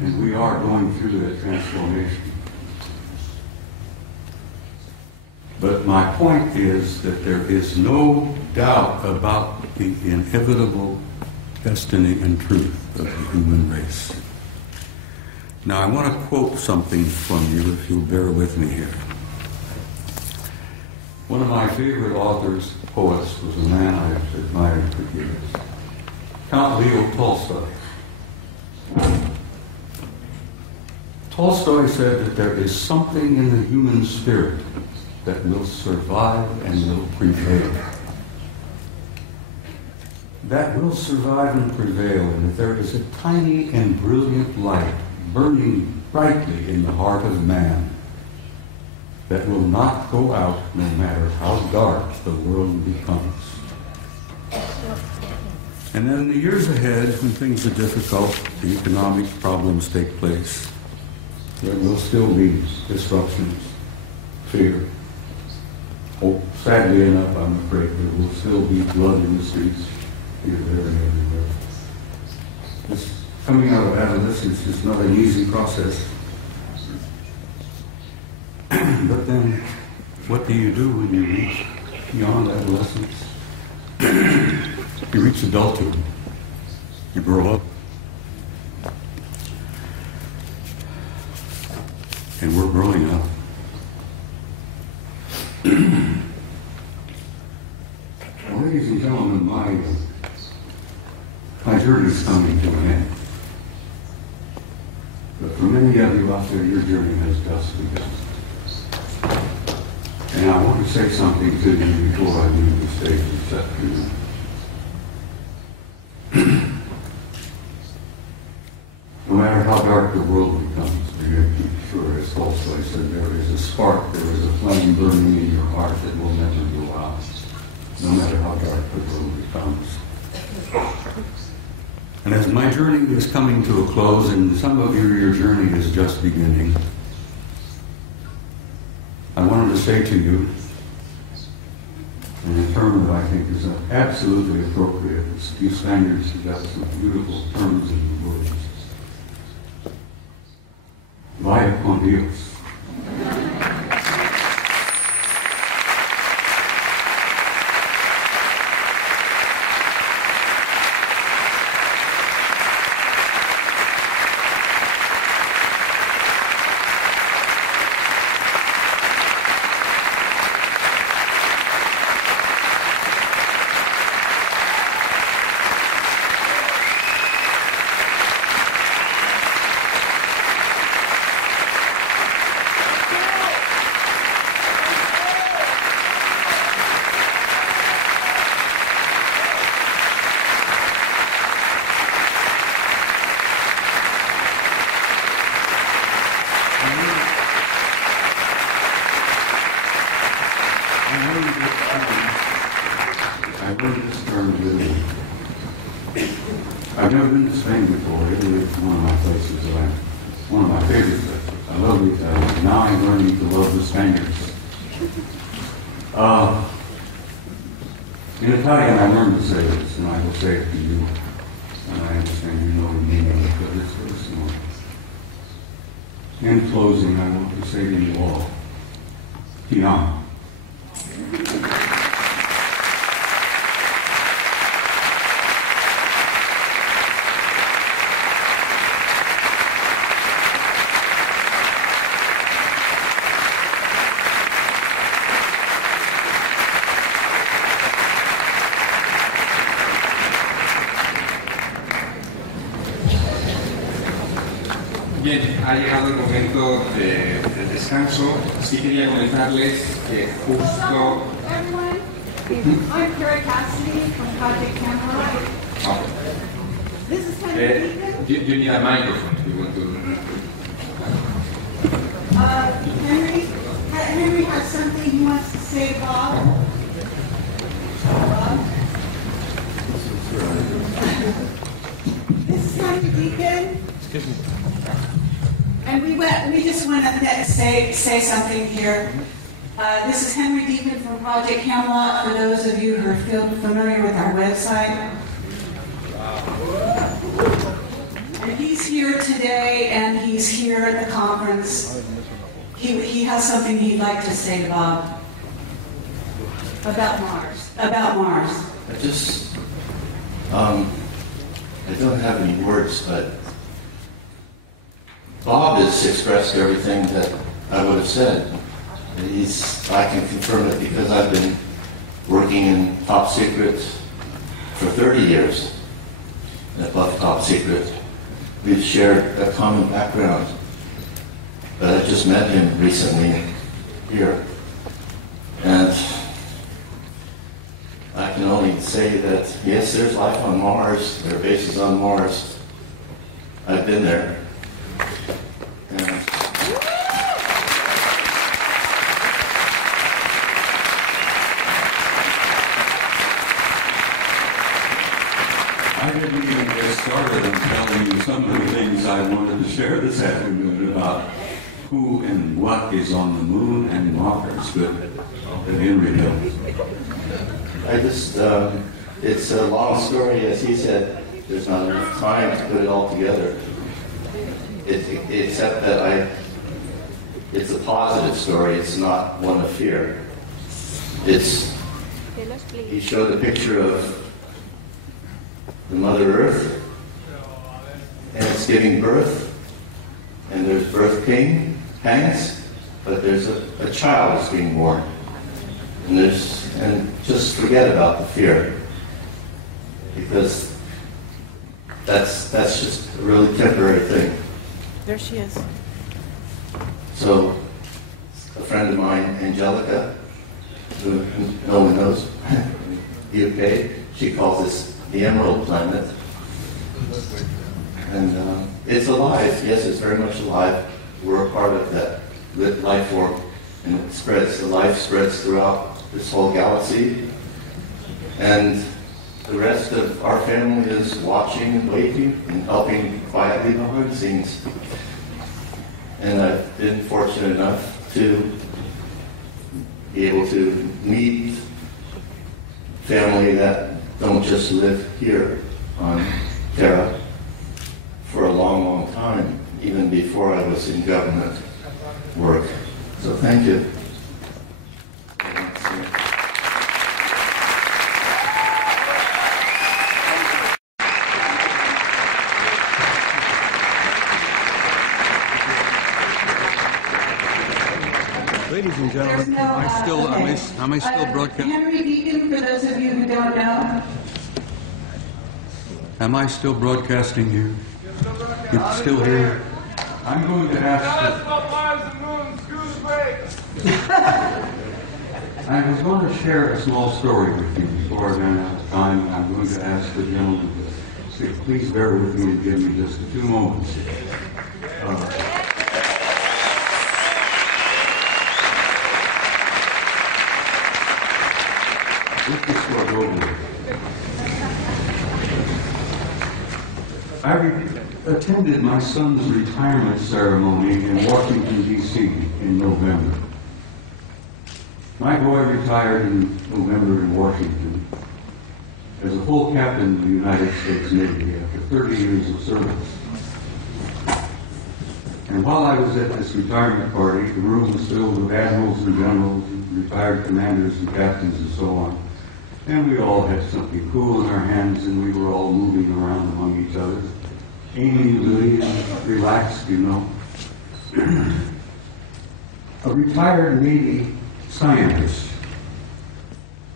And we are going through that transformation. But my point is that there is no doubt about the inevitable destiny and truth of the human race. Now I want to quote something from you, if you'll bear with me here. One of my favorite authors, poets, was a man I've admired for years, Count Leo Tolstoy. Tolstoy said that there is something in the human spirit that will survive and will prevail. That will survive and prevail, and that there is a tiny and brilliant light burning brightly in the heart of man that will not go out no matter how dark the world becomes. And then in the years ahead, when things are difficult, the economic problems take place, there will still be disruptions, fear. Oh, sadly enough, I'm afraid there will still be blood in the streets here, there, and everywhere. This coming out of adolescence is not an easy process. But then, what do you do when you reach beyond adolescence? You reach adulthood. You grow up. And we're growing up. Well, ladies and gentlemen, my journey is coming to an end. But for many of you out there, your journey has just begun. And I want to say something to you before I leave the stage this afternoon. No matter how dark the world becomes, be sure, as Tolstoy said, there is a spark, there is a flame burning in your heart that will never go out, no matter how dark the world becomes. And as my journey is coming to a close, and some of you, your journey is just beginning, I wanted to say to you, in a term that I think is absolutely appropriate, you Spaniards have got some beautiful terms and words. Vaya con Dios. I've never been to Spain before. Italy is one of my places that one of my favorite places. I love Italy. Now I'm learning to love the Spaniards. In Italian, I learned to say this, and I will say it to you. And I understand you know the meaning of it, but it's very small. In closing, I want to say to you all, ti amo. Bien, ha llegado el momento del descanso. Sí quería comentarles que justo... I'm Project Camelot. This is kind of you need a microphone if you want to... say to Bob? Bob? This is Henry Deacon. Excuse me. And we just want to say something here. This is Henry Deacon from Project Camelot, for those of you who are familiar with our website. And he's here today, and he's here at the conference. He has something he'd like to say to Bob about Mars. About Mars. I don't have any words, but Bob has expressed everything that I would have said. I can confirm it because I've been working in top secret for 30 years. And above top secret, we've shared a common background. But I just met him recently here. And I can only say that, yes, there's life on Mars. There are bases on Mars. I've been there. And I didn't even get started on telling you some of the things I wanted to share this afternoon about who and what is on the moon and Mars, but Henry knows. It's a long story, as he said. There's not enough time to put it all together. Except that it's a positive story. It's not one of fear. He showed a picture of the Mother Earth, and it's giving birth, and there's birth pangs, but there's a child that's being born. And just forget about the fear, because that's just a really temporary thing. There she is. So, a friend of mine, Angelica, who no one knows, UK, she calls this the Emerald Planet. And it's alive. Yes, it's very much alive. We're a part of that lit life form, and it spreads. The life spreads throughout this whole galaxy. And the rest of our family is watching and waiting and helping quietly behind the scenes. And I've been fortunate enough to be able to meet family that don't just live here on Terra for a long, long time, even before I was in government work. So thank you. Ladies and gentlemen, am I still broadcasting? Henry Deacon, for those of you who don't know. Am I still broadcasting here? It's still here. I'm going to ask. I was going to share a small story with you before I ran out of time. I'm going to ask the gentleman to say, please bear with me and give me just a few moments. With this for over. I attended my son's retirement ceremony in Washington, D.C. in November. My boy retired in November in Washington as a full captain of the United States Navy after 30 years of service. And while I was at this retirement party, the room was filled with admirals and generals, and retired commanders and captains and so on. And we all had something cool in our hands, and we were all moving around among each other, amiably and relaxed, you know. A retired Navy scientist,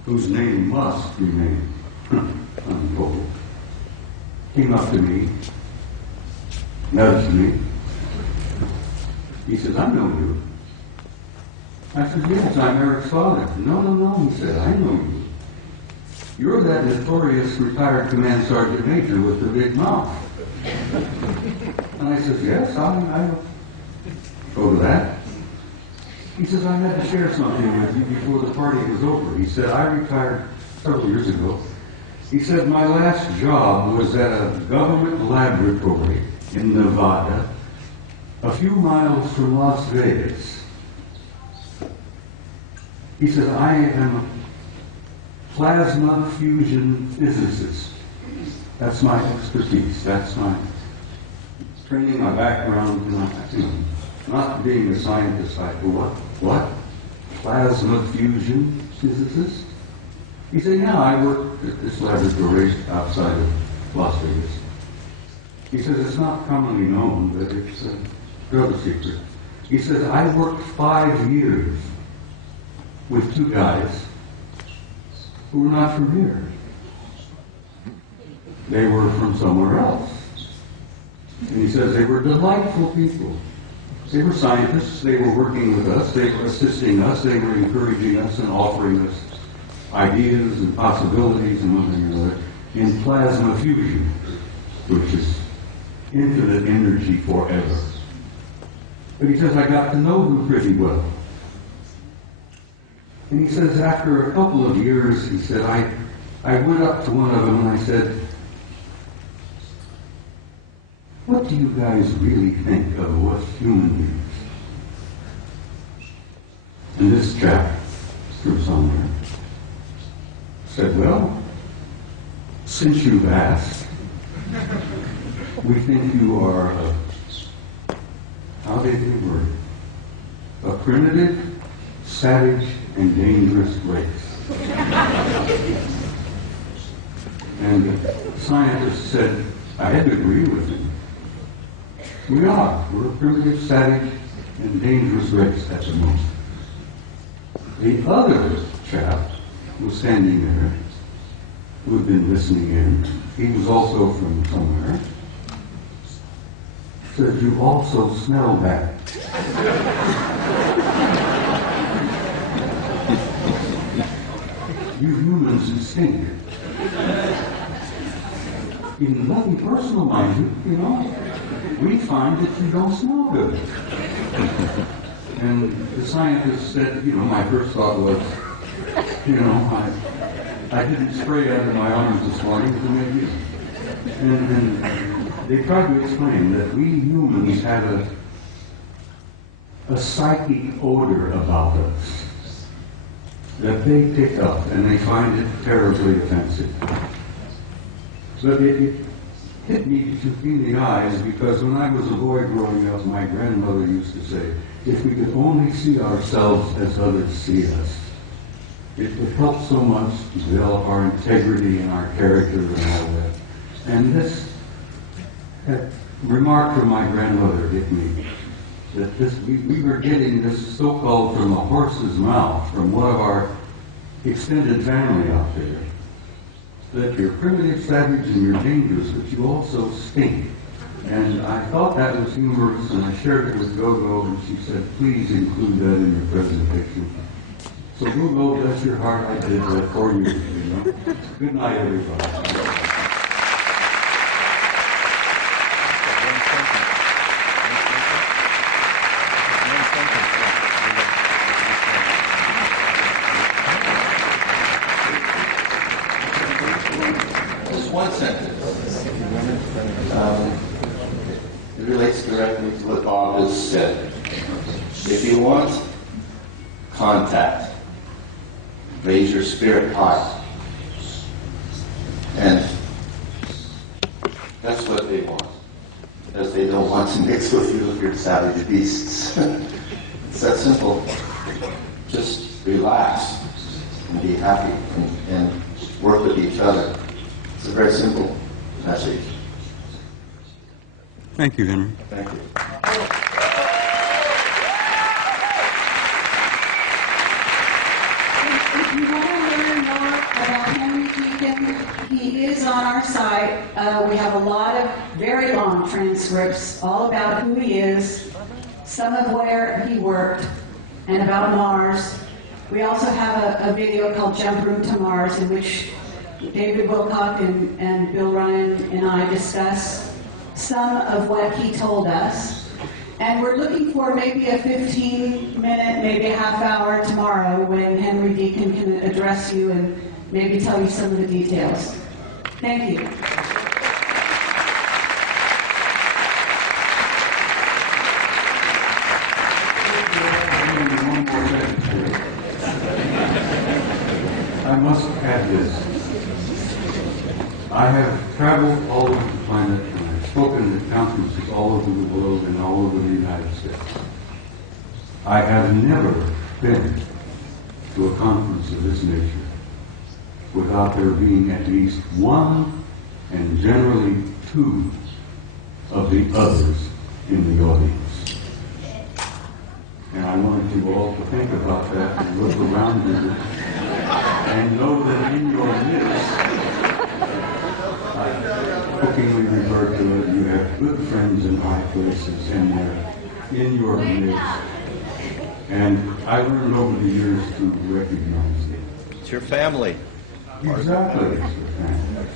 whose name must remain untold, came up to me, nudged me. He says, I know you. I said, yes, I'm Eric's father. No, he said, I know you. You're that notorious retired command sergeant major with the big mouth. And I said, yes, I go to that. He says, I had to share something with you before the party was over. He said, I retired several years ago. He said, my last job was at a government laboratory in Nevada, a few miles from Las Vegas. He said, I am a plasma fusion physicist. That's my expertise. That's my training, my background. Not being a scientist, I go, what? Plasma fusion physicist? He said, yeah, I work at this laboratory outside of Las Vegas. He says, it's not commonly known, but it's a drug secret. He says, I worked 5 years with 2 guys who were not from here. They were from somewhere else. And he says they were delightful people. They were scientists, they were working with us, they were assisting us, they were encouraging us and offering us ideas and possibilities and one thing or another in plasma fusion, which is infinite energy forever. But he says, I got to know them pretty well. And he says, after a couple of years, he said, I went up to one of them and I said, what do you guys really think of us human beings? And this chap, through somewhere, said, well, since you've asked, we think you are how did he word it? A primitive, savage, and dangerous race. And the scientist said, I had to agree with him. We are. We're a primitive, savage, and dangerous race at the moment. The other chap was standing there, who had been listening in. He was also from somewhere. Said, you also smell bad. You humans stink. In nothing personal, mind you, we find that you don't smell good. And the scientist said, my first thought was, I didn't spray under my arms this morning to make you. And they tried to explain that we humans have a psychic odor about us that they pick up and they find it terribly offensive. But it hit me between the eyes because when I was a boy growing up, my grandmother used to say, if we could only see ourselves as others see us, it would help so much to develop our integrity and our character and all that. And this remark from my grandmother hit me, that we were getting this so-called from a horse's mouth, from one of our extended family out there, that you're primitive, savage, and you're dangerous, but you also stink. And I thought that was humorous, and I shared it with Gogo, and she said, please include that in your presentation. So Gogo, bless your heart, I did that for you. Good night, everybody. One sentence. It relates directly to what Bob has said. If you want contact, raise your spirit high. And that's what they want. Because they don't want to mix with you if you're savage beasts. It's that simple. Just relax and be happy and work with each other. It's a very simple message. Thank you, Henry. Thank you. If you want to learn more about Henry Deacon, he is on our site. We have a lot of very long transcripts all about who he is, some of where he worked, and about Mars. We also have a video called Jump Room to Mars, in which David Wilcock and Bill Ryan and I discuss some of what he told us. And we're looking for maybe a 15-minute, maybe a half hour tomorrow when Henry Deacon can address you and maybe tell you some of the details. Thank you. I must add this. I have traveled all over the planet and I've spoken at conferences all over the world and all over the United States. I have never been to a conference of this nature without there being at least one and generally two of the others in the audience. And I wanted you all to think about that and look around you and know that in your midst, I jokingly refer to it, you have good friends in high places and they're in your midst. And I learned over the years to recognize it. It's your family. Exactly, it's your family.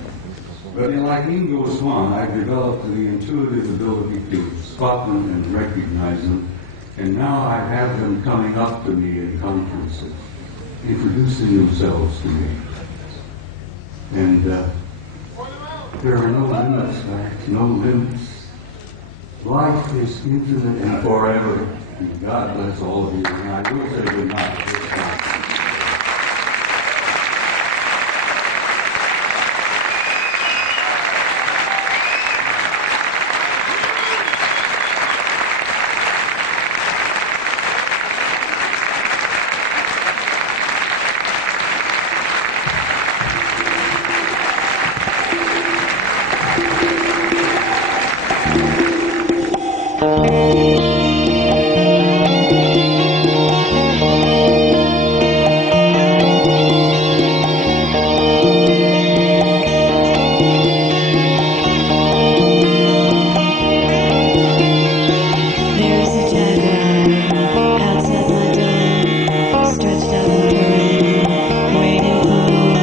But like Ingo Swan, I've developed the intuitive ability to spot them and recognize them. And now I have them coming up to me in conferences, introducing themselves to me. And there are no limits, right? No limits. Life is infinite and forever. And God bless all of you. And I will say good night.